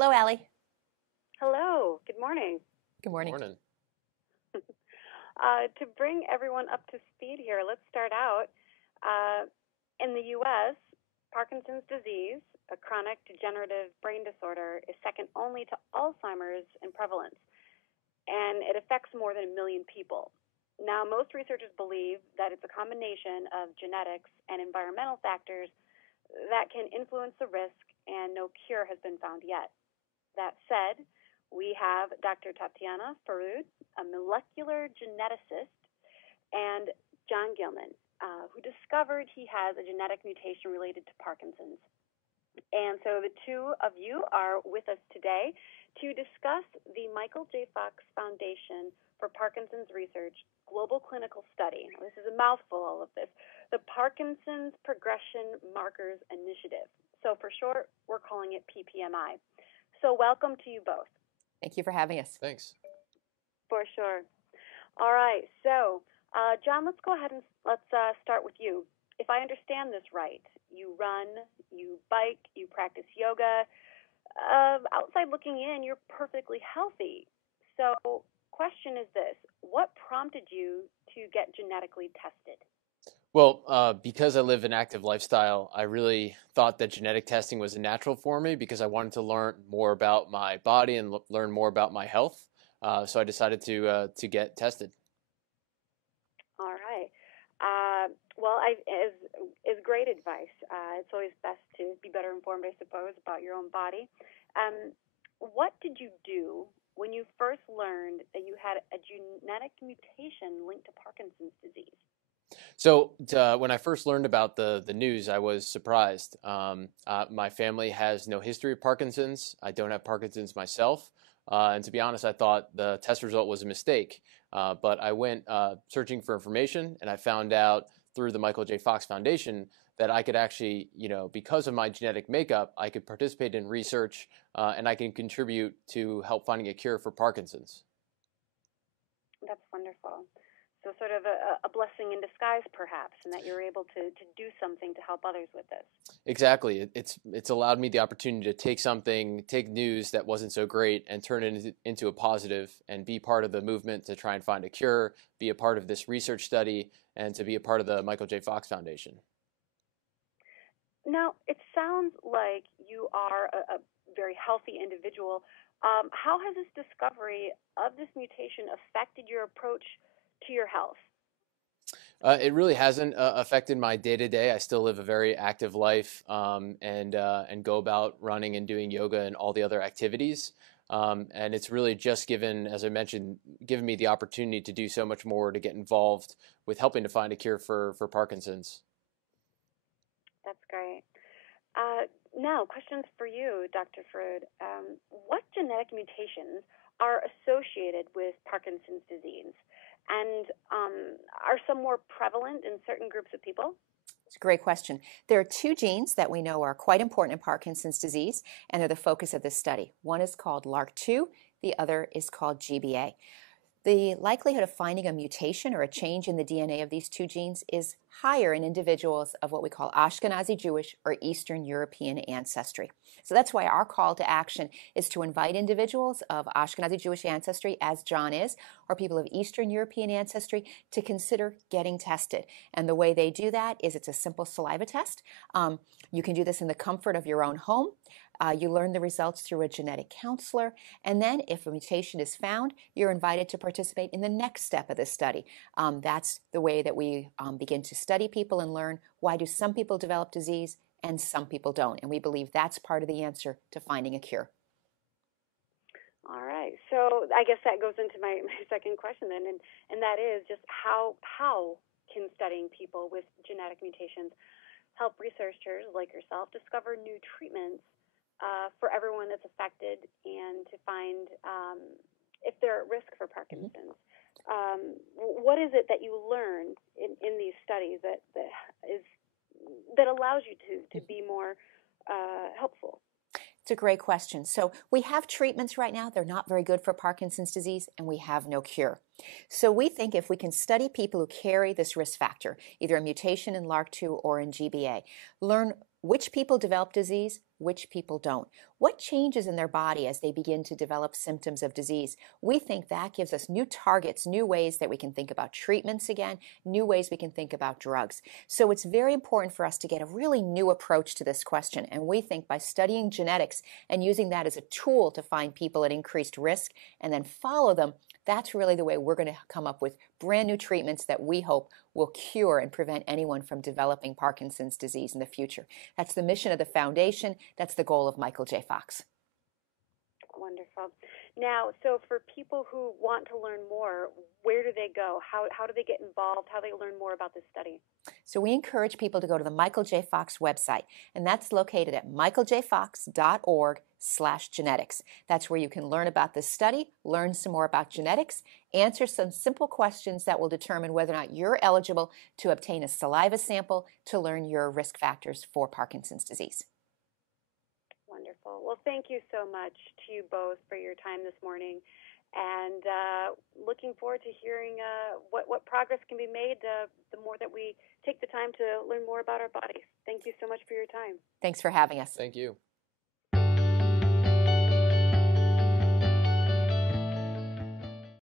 Hello, Allie. Hello. Good morning. Good morning. Morning. To bring everyone up to speed here, let's start out. In the U.S., Parkinson's disease, a chronic degenerative brain disorder, is second only to Alzheimer's in prevalence, and it affects more than 1 million people. Now, most researchers believe that it's a combination of genetics and environmental factors that can influence the risk, and no cure has been found yet. That said, we have Dr. Tatiana Farud, a molecular geneticist, and John Gilman, who discovered he has a genetic mutation related to Parkinson's. And so the two of you are with us today to discuss the Michael J. Fox Foundation for Parkinson's Research Global Clinical Study. Now, this is a mouthful, all of this. The Parkinson's Progression Markers Initiative. So for short, we're calling it PPMI. So welcome to you both. Thank you for having us. Thanks. For sure. All right. So, John, let's go ahead and let's start with you. If I understand this right, you run, you bike, you practice yoga. Outside looking in, you're perfectly healthy. So, question is this: what prompted you to get genetically tested? Well, because I live an active lifestyle, I really thought that genetic testing was a natural for me because I wanted to learn more about my body and learn more about my health. So I decided to get tested. All right. Well, is great advice. It's always best to be better informed, I suppose, about your own body. What did you do when you first learned that you had a genetic mutation linked to Parkinson's disease? So when I first learned about the news, I was surprised. My family has no history of Parkinson's. I don't have Parkinson's myself. And to be honest, I thought the test result was a mistake. But I went searching for information, and I found out through the Michael J. Fox Foundation that I could actually, because of my genetic makeup, I could participate in research and I can contribute to help finding a cure for Parkinson's. That's wonderful. So sort of a blessing in disguise, perhaps, and that you're able to do something to help others with this. Exactly. It's allowed me the opportunity to take news that wasn't so great and turn it into a positive and be part of the movement to try and find a cure, be a part of this research study, and to be a part of the Michael J. Fox Foundation. Now, it sounds like you are a very healthy individual. How has this discovery of this mutation affected your approach to your health? It really hasn't affected my day-to-day. I still live a very active life and go about running and doing yoga and all the other activities. And it's really just given me the opportunity to do so much more, to get involved with helping to find a cure for Parkinson's. That's great. Now, questions for you, Dr. Farud. What genetic mutations are associated with Parkinson's disease? And are some more prevalent in certain groups of people? It's a great question. There are two genes that we know are quite important in Parkinson's disease, and they're the focus of this study. One is called LRRK2, the other is called GBA. The likelihood of finding a mutation or a change in the DNA of these two genes is higher in individuals of what we call Ashkenazi Jewish or Eastern European ancestry. So that's why our call to action is to invite individuals of Ashkenazi Jewish ancestry, as John is, or people of Eastern European ancestry, to consider getting tested. And the way they do that is it's a simple saliva test. You can do this in the comfort of your own home. You learn the results through a genetic counselor, and then if a mutation is found, you're invited to participate in the next step of the study. That's the way that we begin to study people and learn why do some people develop disease and some people don't, and we believe that's part of the answer to finding a cure. All right, so I guess that goes into my second question then, and that is just how can studying people with genetic mutations help researchers like yourself discover new treatments for everyone that's affected and to find if they're at risk for Parkinson's. What is it that you learn in these studies that allows you to be more helpful? It's a great question. So we have treatments right now. They're not very good for Parkinson's disease, and we have no cure. So we think if we can study people who carry this risk factor, either a mutation in LRRK2 or in GBA, learn which people develop disease, which people don't. What changes in their body as they begin to develop symptoms of disease? We think that gives us new targets, new ways that we can think about treatments again, new ways we can think about drugs. So it's very important for us to get a really new approach to this question. And we think by studying genetics and using that as a tool to find people at increased risk and then follow them, that's really the way we're going to come up with brand new treatments that we hope will cure and prevent anyone from developing Parkinson's disease in the future. That's the mission of the foundation. That's the goal of Michael J. Fox. Wonderful. Now, so for people who want to learn more, where do they go? How do they get involved? How do they learn more about this study? So we encourage people to go to the Michael J. Fox website, and that's located at michaeljfox.org/genetics. That's where you can learn about this study, learn some more about genetics, answer some simple questions that will determine whether or not you're eligible to obtain a saliva sample to learn your risk factors for Parkinson's disease. Wonderful. Well, thank you so much to you both for your time this morning, and looking forward to hearing what progress can be made the more that we take the time to learn more about our bodies. Thank you so much for your time. Thanks for having us. Thank you.